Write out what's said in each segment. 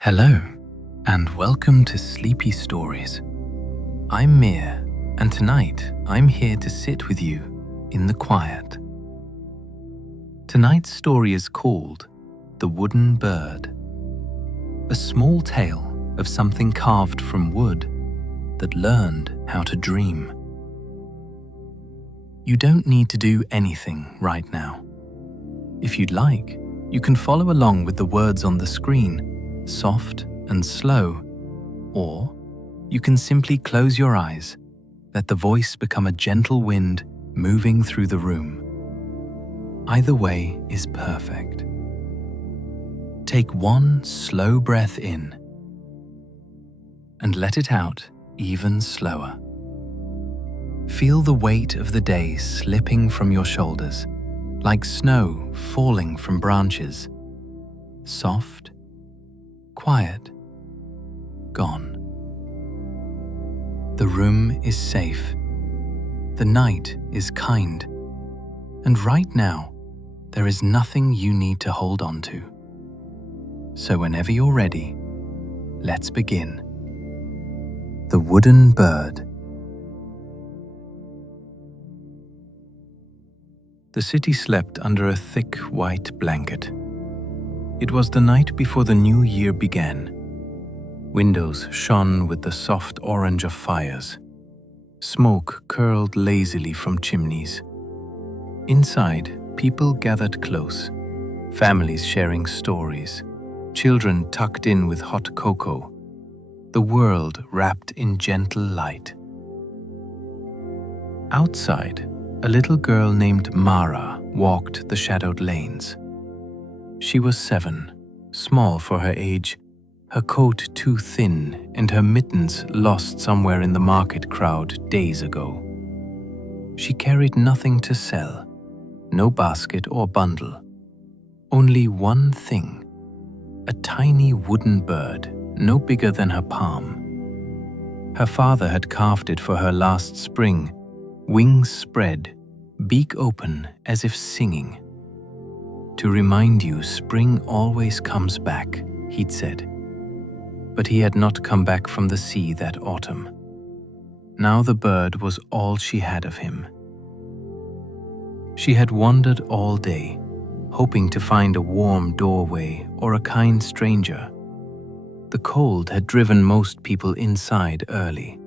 Hello, and welcome to Sleepy Stories. I'm Mir, and tonight I'm here to sit with you in the quiet. Tonight's story is called The Wooden Bird, a small tale of something carved from wood that learned how to dream. You don't need to do anything right now. If you'd like, you can follow along with the words on the screen, soft and slow, or you can simply close your eyes, let the voice become a gentle wind moving through the room. Either way is perfect. Take one slow breath in and let it out even slower. Feel the weight of the day slipping from your shoulders, like snow falling from branches. Soft, quiet, gone. The room is safe. The night is kind. And right now, there is nothing you need to hold on to. So whenever you're ready, let's begin. The Wooden Bird. The city slept under a thick white blanket. It was the night before the new year began. Windows shone with the soft orange of fires. Smoke curled lazily from chimneys. Inside, people gathered close, families sharing stories, children tucked in with hot cocoa, the world wrapped in gentle light. Outside, a little girl named Mara walked the shadowed lanes. She was 7, small for her age, her coat too thin and her mittens lost somewhere in the market crowd days ago. She carried nothing to sell, no basket or bundle. Only one thing, a tiny wooden bird, no bigger than her palm. Her father had carved it for her last spring, wings spread, beak open as if singing. To remind you spring always comes back, he'd said. But he had not come back from the sea that autumn. Now the bird was all she had of him. She had wandered all day, hoping to find a warm doorway or a kind stranger. The cold had driven most people inside early.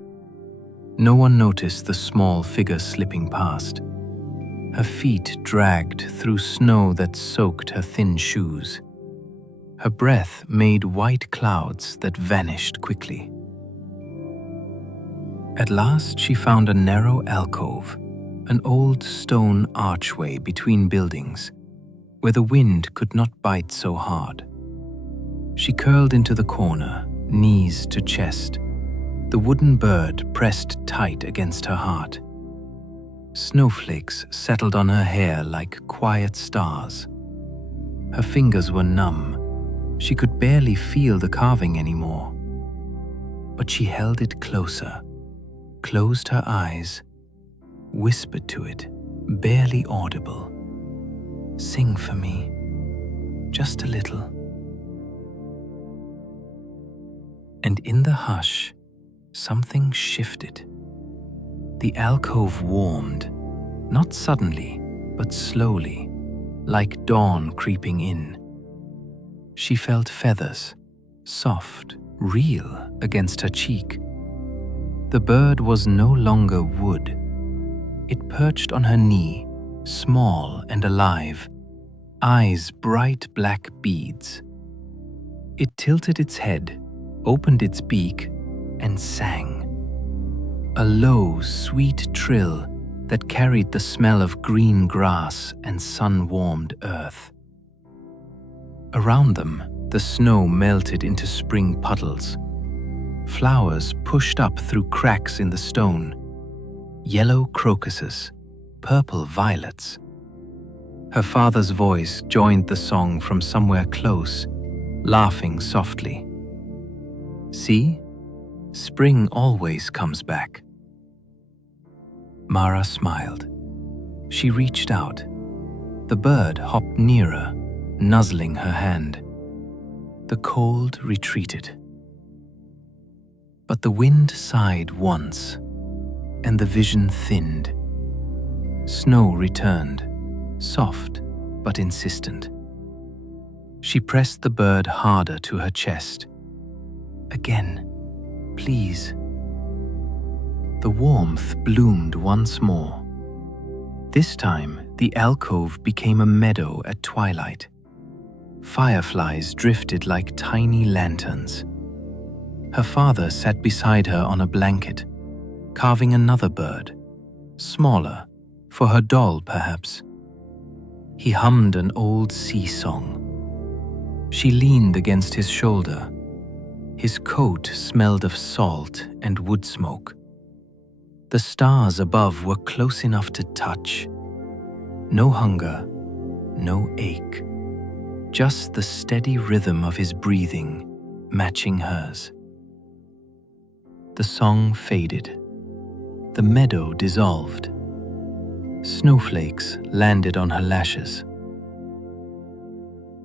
No one noticed the small figure slipping past. Her feet dragged through snow that soaked her thin shoes. Her breath made white clouds that vanished quickly. At last she found a narrow alcove, an old stone archway between buildings, where the wind could not bite so hard. She curled into the corner, knees to chest, the wooden bird pressed tight against her heart. Snowflakes settled on her hair like quiet stars. Her fingers were numb. She could barely feel the carving anymore. But she held it closer, closed her eyes, whispered to it, barely audible. "Sing for me, just a little." And in the hush, something shifted. The alcove warmed, not suddenly, but slowly, like dawn creeping in. She felt feathers, soft, real, against her cheek. The bird was no longer wood. It perched on her knee, small and alive, eyes bright black beads. It tilted its head, opened its beak, and sang. A low, sweet trill that carried the smell of green grass and sun-warmed earth. Around them, the snow melted into spring puddles. Flowers pushed up through cracks in the stone. Yellow crocuses, purple violets. Her father's voice joined the song from somewhere close, laughing softly. "See? Spring always comes back." Mara smiled. She reached out. The bird hopped nearer, nuzzling her hand. The cold retreated. But the wind sighed once, and the vision thinned. Snow returned, soft but insistent. She pressed the bird harder to her chest. Again, please. The warmth bloomed once more. This time, the alcove became a meadow at twilight. Fireflies drifted like tiny lanterns. Her father sat beside her on a blanket, carving another bird, smaller, for her doll perhaps. He hummed an old sea song. She leaned against his shoulder. His coat smelled of salt and wood smoke. The stars above were close enough to touch. No hunger, no ache. Just the steady rhythm of his breathing, matching hers. The song faded. The meadow dissolved. Snowflakes landed on her lashes.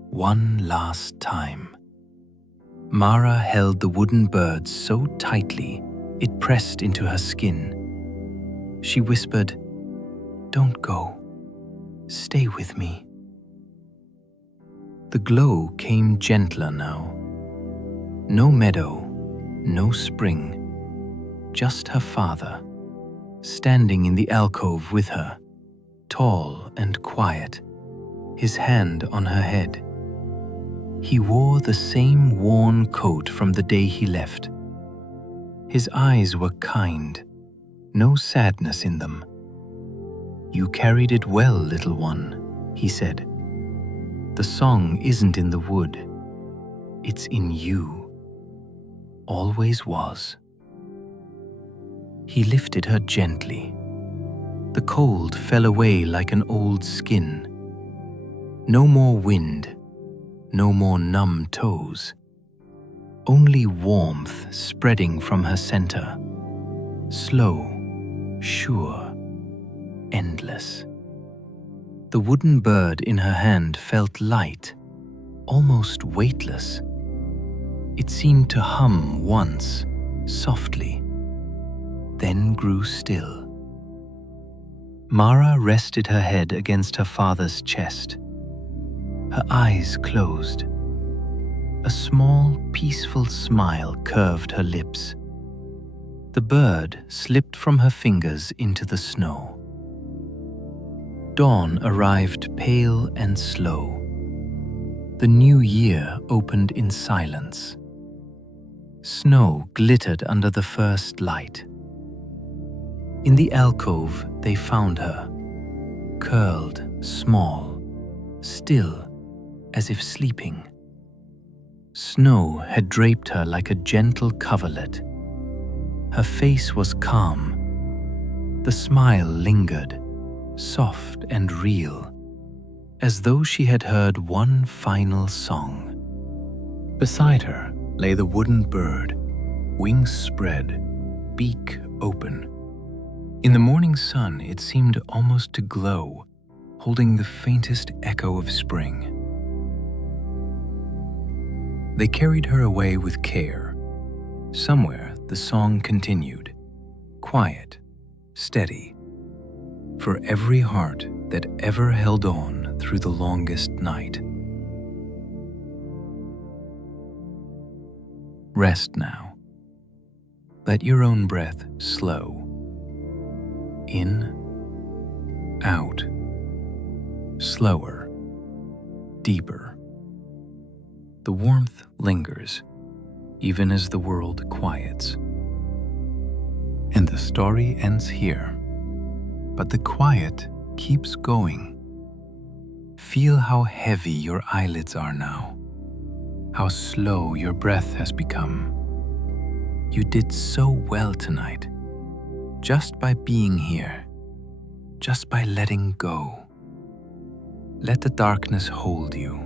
One last time. Mara held the wooden bird so tightly it pressed into her skin. She whispered, "Don't go. Stay with me." The glow came gentler now. No meadow, no spring, just her father, standing in the alcove with her, tall and quiet, his hand on her head. He wore the same worn coat from the day he left. His eyes were kind, no sadness in them. "You carried it well, little one," he said. "The song isn't in the wood. It's in you. Always was." He lifted her gently. The cold fell away like an old skin. No more wind, no more numb toes. Only warmth spreading from her center. Slow, sure, endless. The wooden bird in her hand felt light, almost weightless. It seemed to hum once, softly, then grew still. Mara rested her head against her father's chest. Her eyes closed. A small, peaceful smile curved her lips. The bird slipped from her fingers into the snow. Dawn arrived pale and slow. The new year opened in silence. Snow glittered under the first light. In the alcove, they found her, curled, small, still, as if sleeping. Snow had draped her like a gentle coverlet. Her face was calm. The smile lingered, soft and real, as though she had heard one final song. Beside her lay the wooden bird, wings spread, beak open. In the morning sun, it seemed almost to glow, holding the faintest echo of spring. They carried her away with care. Somewhere the song continued, quiet, steady, for every heart that ever held on through the longest night. Rest now. Let your own breath slow. In, out, slower, deeper. The warmth lingers, even as the world quiets. And the story ends here. But the quiet keeps going. Feel how heavy your eyelids are now, how slow your breath has become. You did so well tonight, just by being here, just by letting go. Let the darkness hold you,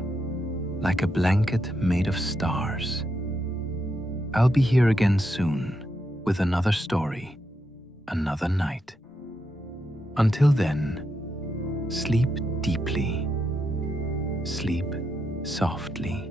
like a blanket made of stars. I'll be here again soon with another story, another night. Until then, sleep deeply, sleep softly.